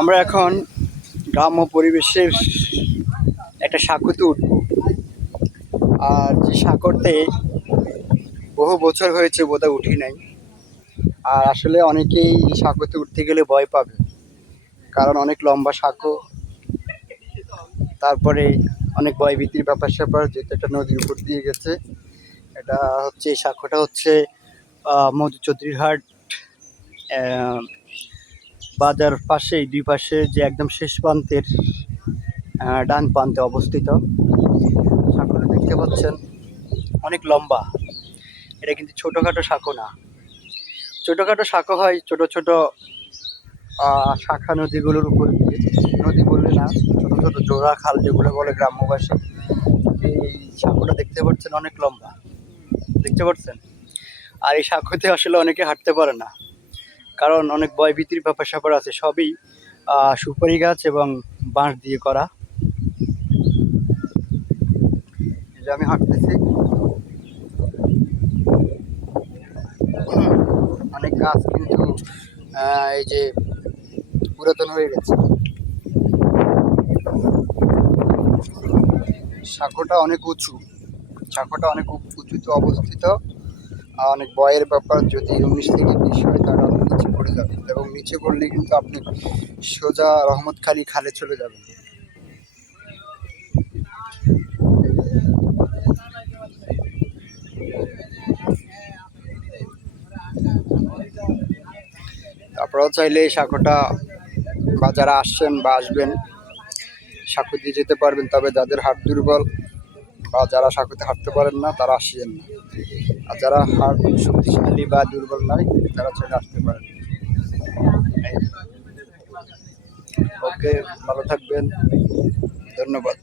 আমরা এখন গ্রাম্য পরিবেশের একটা সাঁকোতে উঠবো। আর যে সাঁকোতে বহু বছর হয়েছে বোধহয় উঠি নাই। আর আসলে অনেকেই এই সাঁকোতে উঠতে গেলে ভয় পাবে, কারণ অনেক লম্বা সাঁকো, তারপরে অনেক ভয়ভীতির ব্যাপার স্যাপার, যেহেতু একটা নদীর উপর দিয়ে গেছে। এটা হচ্ছে, এই সাঁকোটা হচ্ছে মধুচৌধুরীহাট বাজার পাশেই, দুই পাশে যে একদম শেষ প্রান্তের ডান প্রান্তে অবস্থিত। সাঁকোটা দেখতে পাচ্ছেন অনেক লম্বা। এটা কিন্তু ছোটোখাটো সাঁকো না। ছোটোখাটো সাঁকো হয় ছোট ছোট শাখা নদীগুলোর উপর দিয়ে। নদী বললে না, ছোট ছোট জোড়া খাল যেগুলো বলে গ্রাম্য ভাষায়। এই সাঁকোটা দেখতে পাচ্ছেন অনেক লম্বা, দেখতে পাচ্ছেন। আর এই সাঁকোতে আসলে অনেকে হাঁটতে পারে না, কারণ অনেক ভয়ভীতির ব্যাপার স্যাপার আছে। সবই সুপারি গাছ এবং বাঁশ দিয়ে করা। এই যে আমি হাঁটতেছি, অনেক গাছ কিন্তু এই যে পুরাতন হয়ে গেছে। সাঁকোটা অনেক উঁচু, সাঁকোটা অনেক উঁচুতে অবস্থিত। অনেক ভয়ের ব্যাপার, যদি 19 থেকে 20 হয় তাহলে আপনি নিচে পড়ে যাবেন, এবং নিচে পড়লে কিন্তু আপনি সোজা রহমতখালি খালে চলে যাবেন। তারপরেও চাইলে এই সাঁকোটা, বা যারা আসছেন বা আসবেন, সাঁকো দিয়ে যেতে পারবেন। তবে যাদের হাত দুর্বল বা যারা সাঁকোতে হাঁটতে পারেন না, তারা আসেন না। আর যারা হাত শক্তিশালী বা দুর্বল নয়, তারা চলে আসতে পারেন। ওকে, ভালো থাকবেন, ধন্যবাদ।